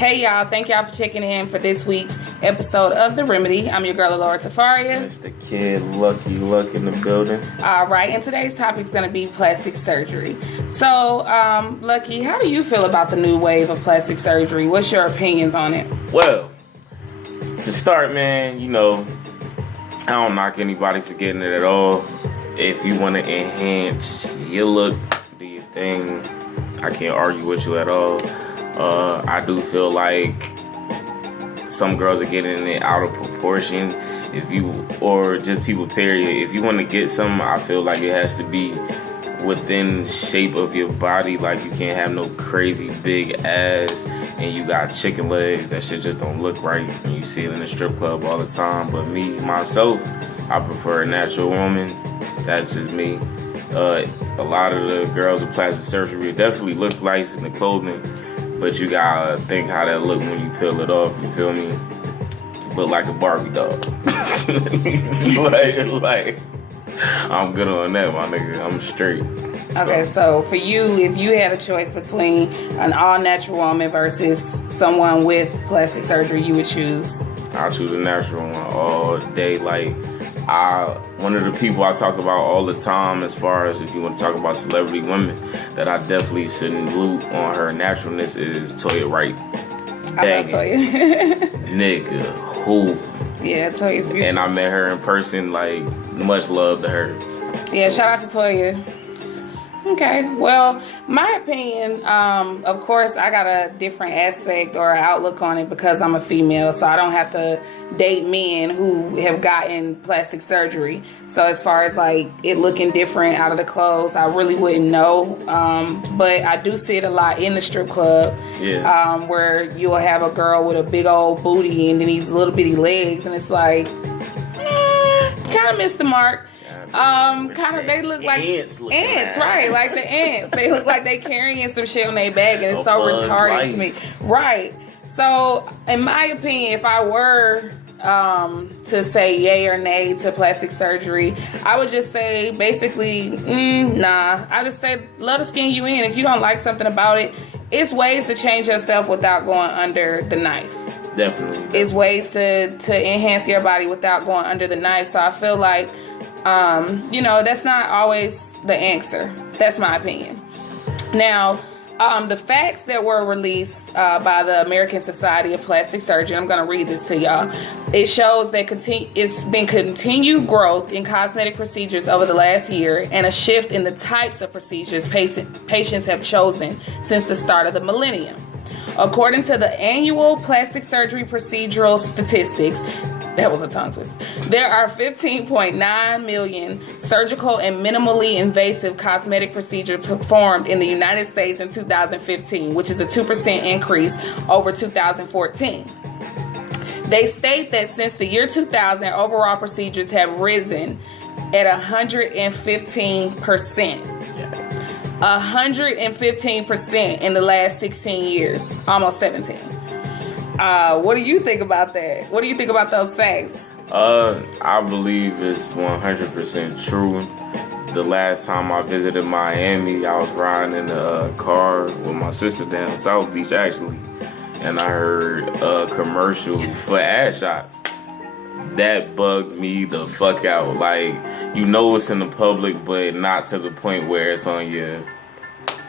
Hey y'all, thank y'all for checking in for this week's episode of The Remedy. I'm your girl, Laura Tafaria. Mr. Kid Luck in the building. All right, and today's topic is going to be plastic surgery. So, Lucky, how do you feel about the new wave of plastic surgery? What's your opinions on it? Well, to start, man, I don't knock anybody for getting it at all. If you want to enhance your look, do your thing. I can't argue with you at all. I do feel like some girls are getting it out of proportion. Or just people, period. If you want to get something, I feel like it has to be within shape of your body. Like, you can't have no crazy big ass and you got chicken legs. That shit just don't look right. And you see it in the strip club all the time. But me, myself, I prefer a natural woman. That's just me. A lot of the girls with plastic surgery, it definitely looks nice in the clothing. But you gotta think how that look when you peel it off, you feel me? Look like a Barbie doll. like, I'm good on that, my nigga. I'm straight. Okay, so for you, if you had a choice between an all-natural woman versus someone with plastic surgery, you would choose? I'll choose a natural one all day. Like, one of the people I talk about all the time, as far as if you want to talk about celebrity women, that I definitely salute on her naturalness is Toya Wright. I love Toya. Nigga, who? Yeah, Toya's beautiful. And I met her in person, like, much love to her. Yeah, shout out to Toya. Okay, well, my opinion, of course, I got a different aspect or outlook on it because I'm a female, so I don't have to date men who have gotten plastic surgery. So as far as, like, it looking different out of the clothes, I really wouldn't know. But I do see it a lot in the strip club, where you'll have a girl with a big old booty and then these little bitty legs, and it's like, kind of missed the mark. They look like ants, right? Like the ants. They look like they carrying some shit on their back, and it's so retarded to me. Right. So, in my opinion, if I were to say yay or nay to plastic surgery, I would just say basically, nah. I just say let us skin you in. If you don't like something about it, it's ways to change yourself without going under the knife. Definitely. It's ways to enhance your body without going under the knife. So I feel like, that's not always the answer. That's my opinion. Now, the facts that were released by the American Society of Plastic Surgery, I'm going to read this to y'all. It shows that it's been continued growth in cosmetic procedures over the last year and a shift in the types of procedures patients have chosen since the start of the millennium. According to the annual plastic surgery procedural statistics, that was a tongue twister. There are 15.9 million surgical and minimally invasive cosmetic procedures performed in the United States in 2015, which is a 2% increase over 2014. They state that since the year 2000, overall procedures have risen at 115%. 115% in the last 16 years, almost 17. What do you think about that? What do you think about those facts? I believe it's 100% true. The last time I visited Miami, I was riding in a car with my sister down South Beach, actually, and I heard a commercial for ass shots. That bugged me the fuck out. Like, it's in the public, but not to the point where it's on your...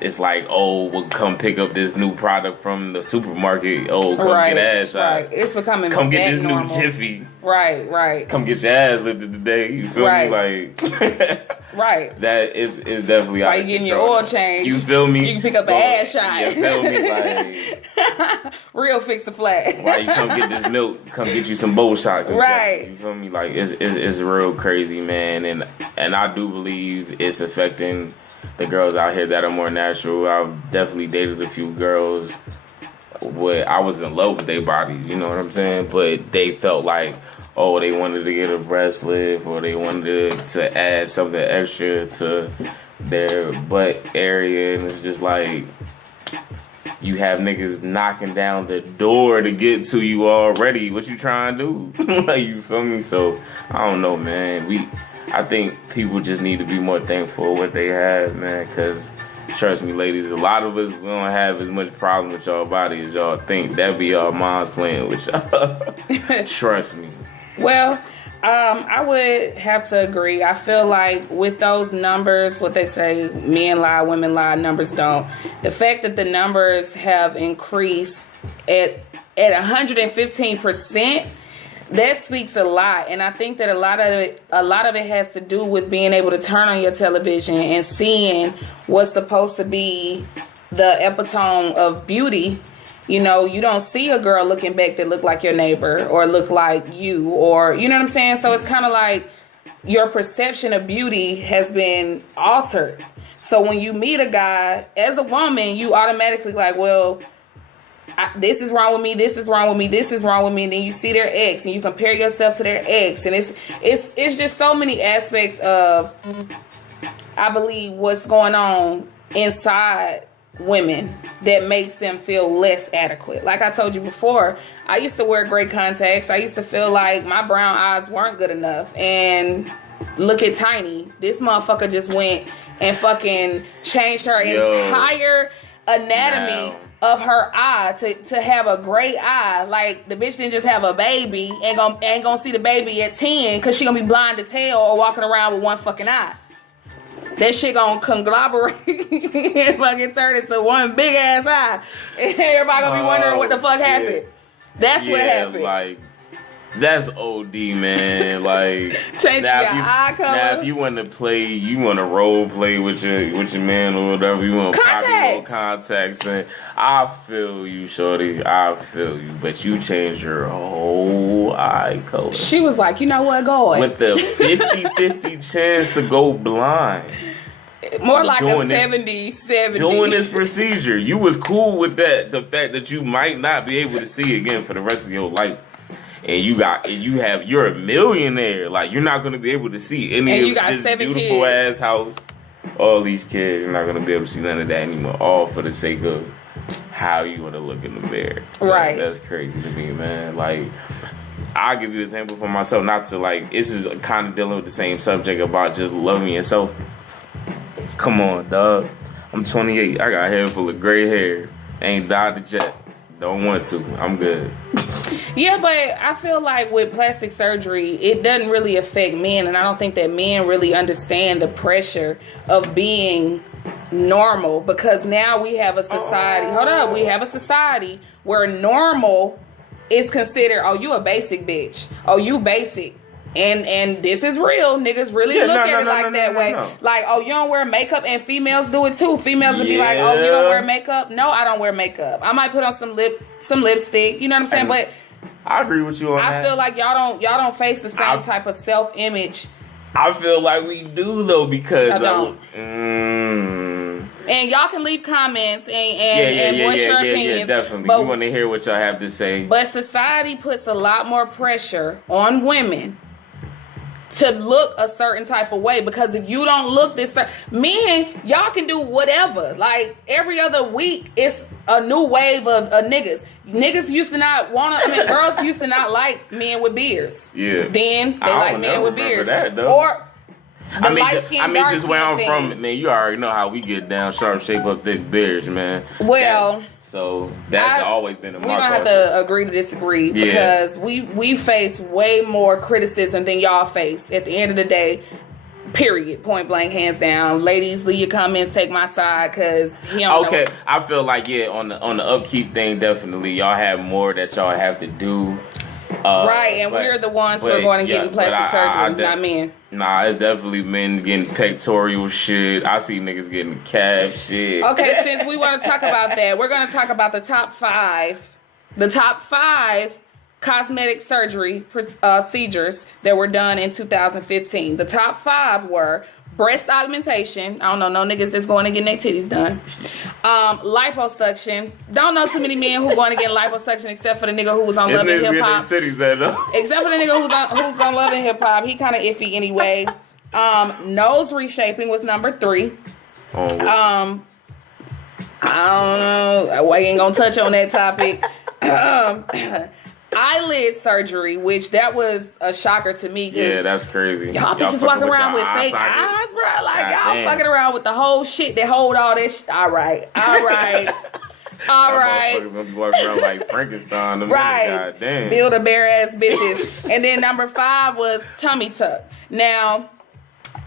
It's like, we'll come pick up this new product from the supermarket. Come get ass shots. Right. It's becoming come get this normal. New Jiffy. Right. Come get your ass lifted today. You feel me? Like, right. That is definitely While you getting your oil change. You feel me? You can pick up an ass shot. You feel me? Like, real fix a flat. Why you come get this milk? Come get you some bowl shots. Right. You feel me? Like, it's real crazy, man. And I do believe it's affecting the girls out here that are more natural. I've definitely dated a few girls where I was in love with their bodies, you know what I'm saying? But they felt like, they wanted to get a breast lift or they wanted to add something extra to their butt area. And it's just like, you have niggas knocking down the door to get to you already. What you trying to do? Like, you feel me? So, I don't know, man. I think people just need to be more thankful for what they have, man, because Trust me, ladies, a lot of us, we don't have as much problem with y'all body as y'all think. That be our minds playing with y'all. Trust me. Well, I would have to agree. I feel like with those numbers, what they say, men lie, women lie, numbers don't. The fact that the numbers have increased at 115%, that speaks a lot. And I think that a lot of it has to do with being able to turn on your television and seeing what's supposed to be the epitome of beauty. You know, you don't see a girl looking back that look like your neighbor or look like you, or, you know what I'm saying? So it's kind of like your perception of beauty has been altered. So when you meet a guy, as a woman, you automatically like, well, this is wrong with me, this is wrong with me, this is wrong with me. And then you see their ex and you compare yourself to their ex. And it's just so many aspects of, I believe, what's going on inside women that makes them feel less adequate. Like I told you before, I used to wear gray contacts. I used to feel like my brown eyes weren't good enough. And look at Tiny. This motherfucker just went and fucking changed her entire anatomy of her eye to have a gray eye. Like, the bitch didn't just have a baby and ain't gonna see the baby at 10 because she gonna be blind as hell or walking around with one fucking eye. That shit gonna conglomerate and fucking turn into one big ass eye. And everybody gonna be wondering what the fuck happened. That's what happened. Like, that's OD, man. Like, changing your eye color. Now, if you want to play, you want to role play with your man or whatever, you want to pop your little contacts, and I feel you, shorty. I feel you, but you changed your whole eye color. She was like, you know what, go with the 50-50 chance to go blind. More like a 70-70. Doing this procedure, you was cool with that. The fact that you might not be able to see again for the rest of your life. And you're a millionaire. Like, you're not gonna be able to see any of this beautiful ass house. All these kids, you're not gonna be able to see none of that anymore. All for the sake of how you wanna look in the mirror. Right. That's crazy to me, man. Like, I'll give you an example for myself. Not to, like, this is kind of dealing with the same subject about just loving yourself. Come on, dog. I'm 28. I got a head full of gray hair. Ain't dyed the jet. Don't want to. I'm good. Yeah, but I feel like with plastic surgery, it doesn't really affect men. And I don't think that men really understand the pressure of being normal. Because now we have a society. Hold up. We have a society where normal is considered, oh, you a basic bitch. Oh, you basic. And this is real. Niggas really look at it like that way. Like, oh, you don't wear makeup, and females do it too. Females will be like, oh, you don't wear makeup? No, I don't wear makeup. I might put on some lipstick. You know what I'm saying? But I agree with you on that. I feel like y'all don't face the same type of self-image. I feel like we do, though, because I don't. And y'all can leave comments and voice your opinions. Yeah, definitely. We want to hear what y'all have to say. But society puts a lot more pressure on women to look a certain type of way, because if you don't look this men, y'all can do whatever. Like, every other week it's a new wave of niggas. Niggas used to not girls used to not like men with beards. Yeah. Then they like men with beards. That, though. Or just where I'm from, man, you already know how we get down, sharp shape up thick beards, man. Well, so that's always been a mark. We're gonna have to agree to disagree, because we face way more criticism than y'all face. At the end of the day, period, point blank, hands down. Ladies, leave your comments, take my side, because he don't know. I feel like on the upkeep thing, definitely y'all have more that y'all have to do. Right, and we're the ones who are going to get plastic surgery, not men. Nah, it's definitely men getting pectoral shit. I see niggas getting calf shit. Okay, since we want to talk about that, we're going to talk about the top five cosmetic surgery procedures that were done in 2015. The top 5 were breast augmentation. I don't know no niggas that's going to get their titties done. Liposuction. Don't know too many men who going to get liposuction, except for the nigga who was on Love and Hip Hop. Except for the nigga who's on Love and Hip Hop. He kind of iffy anyway. Nose reshaping was number 3. I don't know. I ain't gonna touch on that topic. eyelid surgery, which that was a shocker to me. Yeah, that's crazy. Y'all bitches walking around with fake eyes, bro. Like, y'all fucking around with the whole shit that hold all this. All right. Motherfuckers gonna be walking around like Frankenstein. Right. Goddamn. Build a bare ass bitches. And then number 5 was tummy tuck. Now,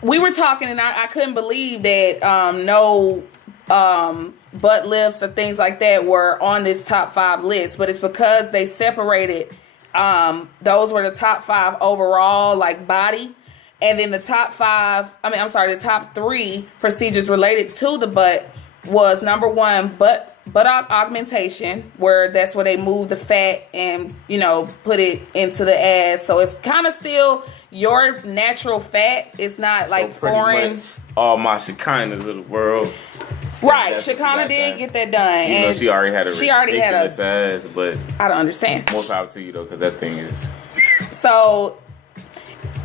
we were talking, and I couldn't believe that no butt lifts or things like that were on this top 5 list, but it's because they separated. Those were the top 5 overall, like body, and then the top 3 procedures related to the butt was number 1, buttock augmentation, where that's where they move the fat and, you know, put it into the ass. So it's kind of still your natural fat. It's not like foreign. All my Shekinahs of the world. Right, Shekinah did get that done. You know, she already had a ridiculous ass, but I don't understand. More power to you though, because that thing is. So,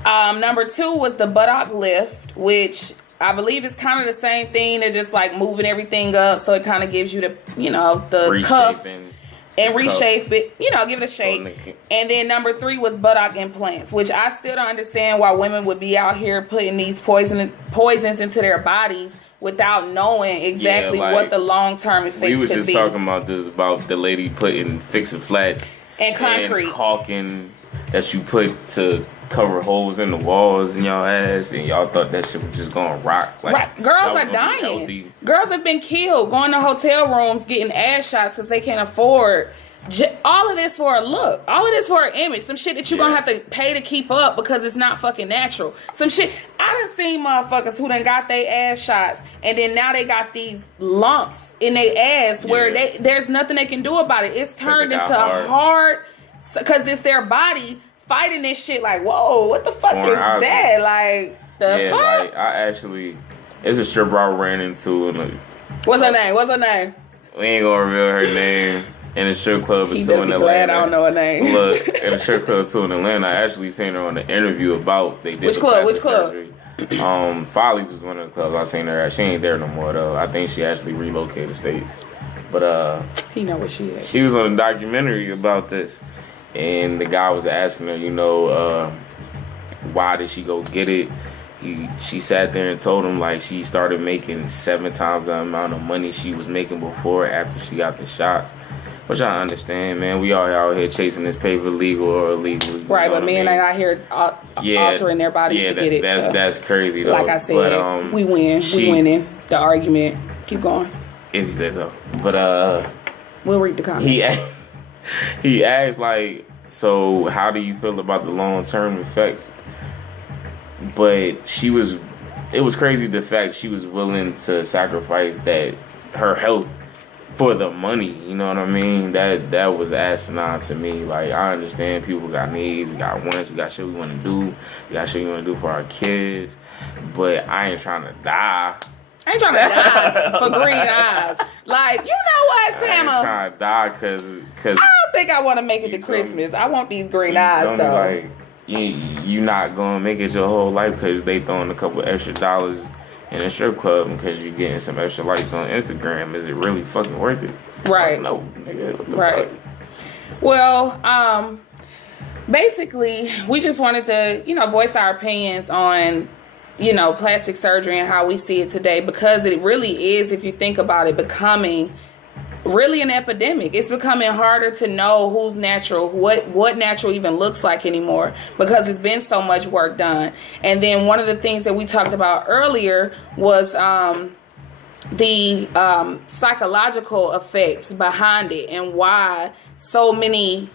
number 2 was the buttock lift, which I believe is kind of the same thing. They're just like moving everything up, so it kind of gives you the, you know, the cuff and reshape it, you know, give it a shape. And then number 3 was buttock implants, which I still don't understand why women would be out here putting these poisons into their bodies without knowing exactly what the long-term effects could be. We was just talking about this, about the lady putting fix-it-flat and concrete and caulking that you put to cover holes in the walls in y'all ass, and y'all thought that shit was just gonna rock. Like, right. Girls are dying. Girls have been killed going to hotel rooms getting ass shots because they can't afford all of this for a look. All of this for an image. Some shit that you're gonna have to pay to keep up because it's not fucking natural. Some shit. I done seen motherfuckers who done got their ass shots and then now they got these lumps in their ass where there's nothing they can do about it. It's turned into hard because it's their body fighting this shit. Like, whoa, what the fuck is that? Like, the fuck? Like, it's a stripper I ran into. What's her name? We ain't gonna reveal her name. In a strip club in Atlanta. Glad I don't know her name. Look, in a strip club in Atlanta, I actually seen her on the interview about they did Which club? Surgery. Follies was one of the clubs I seen her at. She ain't there no more though. I think she actually relocated states. But he know where she is. She was on a documentary about this, and the guy was asking her, you know, why did she go get it? She sat there and told him like she started making 7 times the amount of money she was making before after she got the shots. Which I understand, man. We all out here chasing this paper, legal or illegal. Right, but men ain't out here altering their bodies to get it. That's crazy, though. Like I said, we win. We winning the argument. Keep going. If you say so. But, we'll read the comments. He asked, like, so how do you feel about the long-term effects? But it was crazy the fact she was willing to sacrifice her health for the money, you know what I mean? That was asinine to me. Like, I understand people got needs, we got wants, we got shit we want to do, we got shit we want to do for our kids, but I ain't trying to die. I ain't trying to die for green eyes. Like, you know what, Sam? I ain't trying to die because I don't think I want to make it to Christmas. I want these green eyes, though. Like, you not going to make it your whole life because they throwing a couple extra dollars in a strip club because you're getting some extra likes on Instagram. Is it really fucking worth it? Right. No, nigga. What the right. fuck? Well, basically, we just wanted to, you know, voice our opinions on, you know, plastic surgery and how we see it today, because it really is, if you think about it, becoming really an epidemic. It's becoming harder to know who's natural, what natural even looks like anymore, because it's been so much work done. And then one of the things that we talked about earlier was the psychological effects behind it, and why so many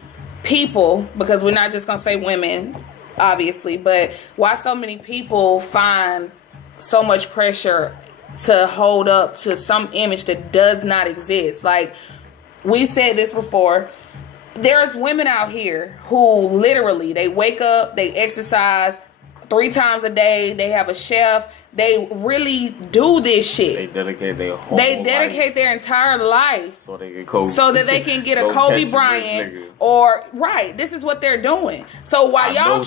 people, because we're not just gonna say women obviously, but why so many people find so much pressure to hold up to some image that does not exist. Like, we've said this before, there's women out here who literally, they wake up, they exercise 3 times a day, they have a chef, they really do this shit. They dedicate their whole their entire life so that they can get a Kobe Bryant, or this is what they're doing. So while y'all